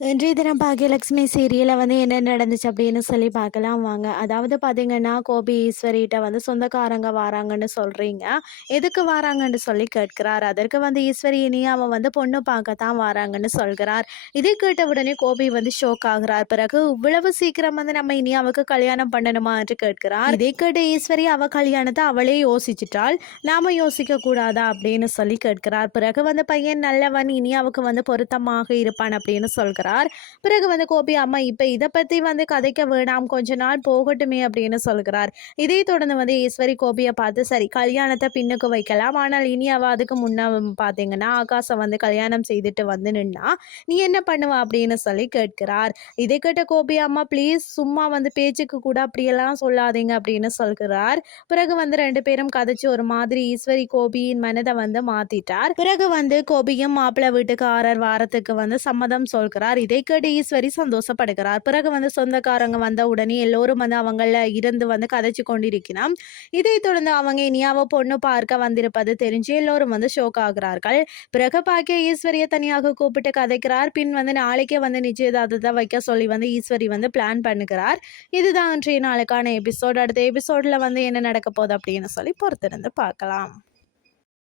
இன்றைய தினம் பாக்கியலட்சுமி சீரியலில் வந்து என்ன நடந்துச்சு அப்படின்னு சொல்லி பார்க்கலாம் வாங்க. அதாவது பார்த்தீங்கன்னா கோபி ஈஸ்வரிகிட்ட வந்து சொந்தக்காரங்க வராங்கன்னு சொல்கிறீங்க எதுக்கு வராங்கன்னு சொல்லி கேட்கிறார். அதற்கு வந்து ஈஸ்வரி இனி அவன் வந்து பொண்ணு பார்க்கத்தான் வராங்கன்னு சொல்கிறார். இதை கேட்ட உடனே கோபி வந்து ஷோக் ஆகிறார். பிறகு இவ்வளவு சீக்கிரம் வந்து நம்ம இனி அவக்கு கல்யாணம் பண்ணணுமா என்று கேட்கிறார். இதை கேட்ட ஈஸ்வரி அவ கல்யாணத்தை அவளே யோசிச்சிட்டால் நாம யோசிக்க கூடாதா அப்படின்னு சொல்லி கேட்கிறார். பிறகு வந்து பையன் நல்லவன் இனி அவக்கு வந்து பொருத்தமாக இருப்பான் அப்படின்னு சொல்கிறார். சொல்கிறார் பிறகு வந்து கோபி அம்மா இப்போ இதை பற்றி வந்து கதைக்க வேணாம். கொஞ்ச நாள் போகட்டுமே அப்படின்னு சொல்கிறார் இதை தொடர்ந்து வந்து ஈஸ்வரி கோபியை பார்த்து சரி கல்யாணத்தை பின்னுக்கு வைக்கலாம். ஆனால் இனி அவள் அதுக்கு முன்னே பார்த்தீங்கன்னா ஆகாசம் வந்து கல்யாணம் செய்துட்டு வந்து நின்னா நீ என்ன பண்ணுவ? அப்படின்னு சொல்லி கேட்கிறார். இதை கேட்ட கோபி அம்மா ப்ளீஸ் சும்மா வந்து பேச்சுக்கு கூட அப்படியெல்லாம் சொல்லாதீங்க அப்படின்னு சொல்கிறார். பிறகு வந்து ரெண்டு பேரும் கதைச்சு ஒரு மாதிரி ஈஸ்வரி கோபியின் மனதை வந்து மாத்திட்டார். பிறகு வந்து கோபியும் மாப்பிள்ளை வீட்டுக்காரர் வாரத்துக்கு வந்து சம்மதம் சொல்கிறார். இதை கேட்டு ஈஸ்வரி சந்தோஷப்படுகிறார். பிறகு வந்து சொந்தக்காரங்க வந்த உடனே எல்லோரும் வந்து அவங்கள இருந்து வந்து கதைச்சு கொண்டிருக்கிறான் இதை தொடர்ந்து அவங்க இனியாவோ பொண்ணு பார்க்க வந்திருப்பது தெரிஞ்சு எல்லோரும் வந்து ஷோக் ஆகிறார்கள். பிறகு பார்க்க ஈஸ்வரியை தனியாக கூப்பிட்டு கதைக்கிறார். பின் வந்து நாளைக்கே வந்து நிச்சயதார்த்தத்தை வைக்க சொல்லி வந்து ஈஸ்வரி வந்து பிளான் பண்ணுகிறார். இதுதான் இன்றைய நாளுக்கான எபிசோட் அடுத்த எபிசோடில் வந்து என்ன நடக்க போகுது அப்படின்னு சொல்லி பொறுத்திருந்து பார்க்கலாம்.